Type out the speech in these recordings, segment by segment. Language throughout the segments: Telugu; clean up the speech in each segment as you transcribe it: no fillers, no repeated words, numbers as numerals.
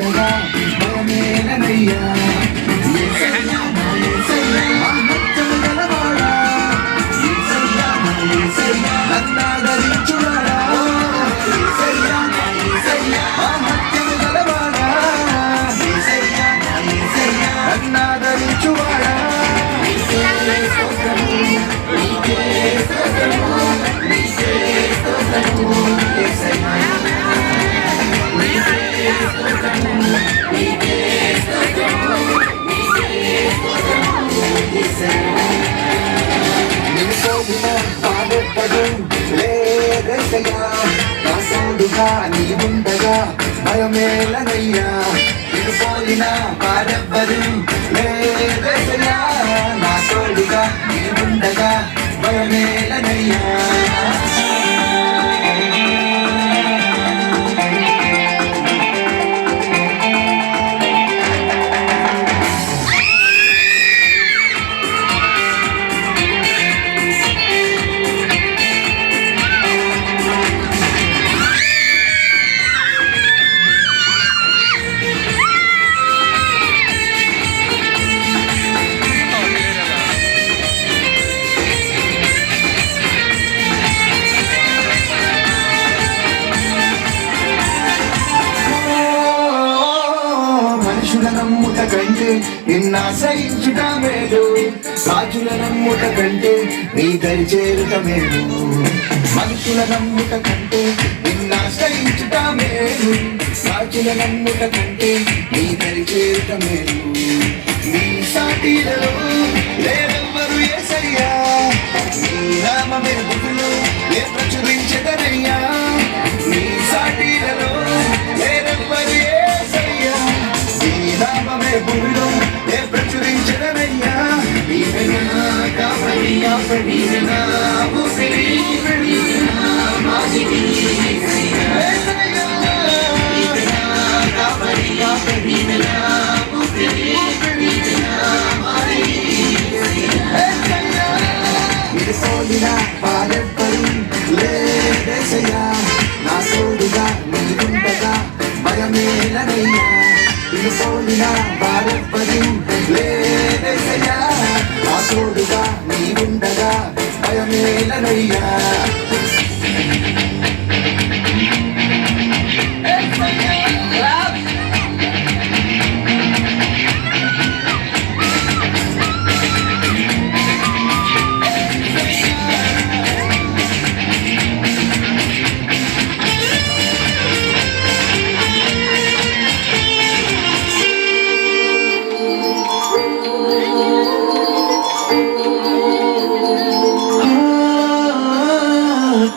భయమేలనయ్యా యేసయ్యా నా యేసయ్యా మహత్యము గలవాడా యేసయ్యా నా యేసయ్యా నన్నాదరించువాడా యేసయ్యా నా యేసయ్యా మహత్యము గలవాడా యేసయ్యా నా యేసయ్యా నన్నాదరించువాడా నీకే స్తోత్రము నీకే స్తోత్రము నీకే స్తోత్రము యేసయ్యా నీ ఉండగా భయమేలనయ్యా నిన్ను పోలిన పారెవ్వరు లేదయ్యా నా తోడుగా నీ ఉండగా భయమేలనయ్యా మనుషుల నమ్ముట కంటే నిన్నాశ్రయించుట మేలు రాజుల నమ్ముట కంటే నీ దరి చేరుట మేలు మనుషుల నమ్ముట కంటే నిన్నాశ్రయించుట మేలు రాజుల నమ్ముట కంటే నీ దరి చేరుట మేలు నీ సాటిలలో లేరెవ్వరు యేసయ్యా నీ నామమే భూమిలో ఏ ప్రచురించెదనయ్యా నీ సాటిలలో లేరెవ్వరు భూమిలో ఏ ప్రచురించడమయ్యా నీవెనా కాపరి కాపరి నా ఊపిరి మాదిరి కాపరి కాపరి నా ఊపిరి ఇది పోలిన పాలెవ్వరు లేదయ్యా నా తోడుగా నీవుండగా భయమేలనయ్యా ఇది పోలిన పాలెవ్వరు లేదయ్యా నా తోడుగా నీవుండగా భయమేలనయ్యా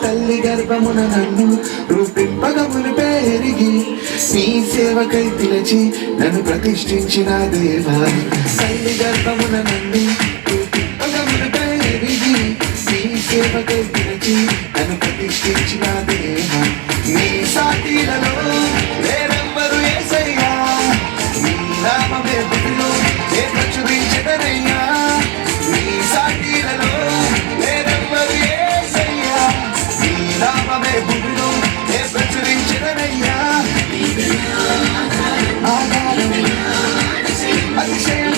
తల్లి గర్భమున నన్ను రూపింపగమును పెరిగి నీ సేవకై పిలిచి నన్ను ప్రతిష్ఠించిన దేవా తల్లి గర్భమున నన్ను రూపింపగమును పెరిగి నీ సేవకై పిలిచి నన్ను ప్రతిష్ఠించిన దేవా నీ సాటిలలో లేరెవ్వరు యేసయ్యా నీ నామమే భూమిలో ఏ ప్రచురించెదనయ్యా నీ సాటిలలో లేరెవ్వరు యేసయ్యా నీ నామమే భూమిలో ఏ ప్రచురించెదనయ్యా ఆధారం అతిశయం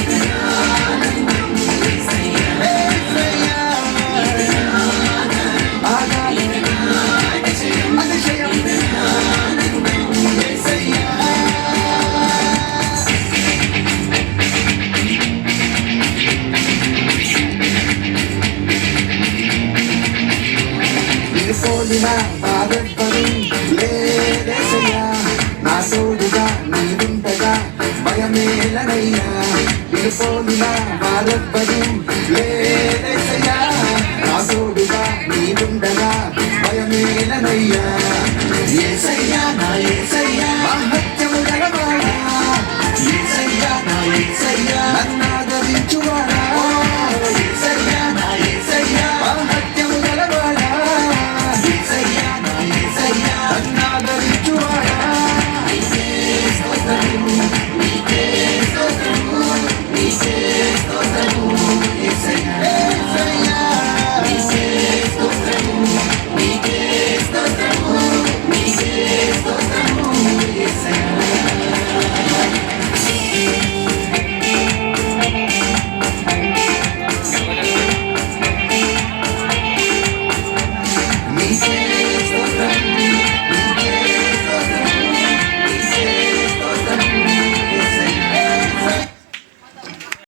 పోలిన బాధెవ్వరు లేదయ్యా నా తోడుగా నీవుండగా భయమేలనయ్యా ఇది పోలిన బాధెవ్వరు లేదయ్యా నా తోడుగా నీవుండగా భయమేలనయ్యా యేసయ్యా నా యేసయ్యా మహత్యము గలవాడా యేసయ్యా నా యేసయ్యా నన్నాదరించువాడా యేసయ్యా నా యేసయ్యా మహత్యము గలవాడా యేసయ్యా నా యేసయ్యా నన్నాదరించువాడా నీకే స్తోత్రము నీకే స్తోత్రము నీకే స్తోత్రము యేసయ్యా నీ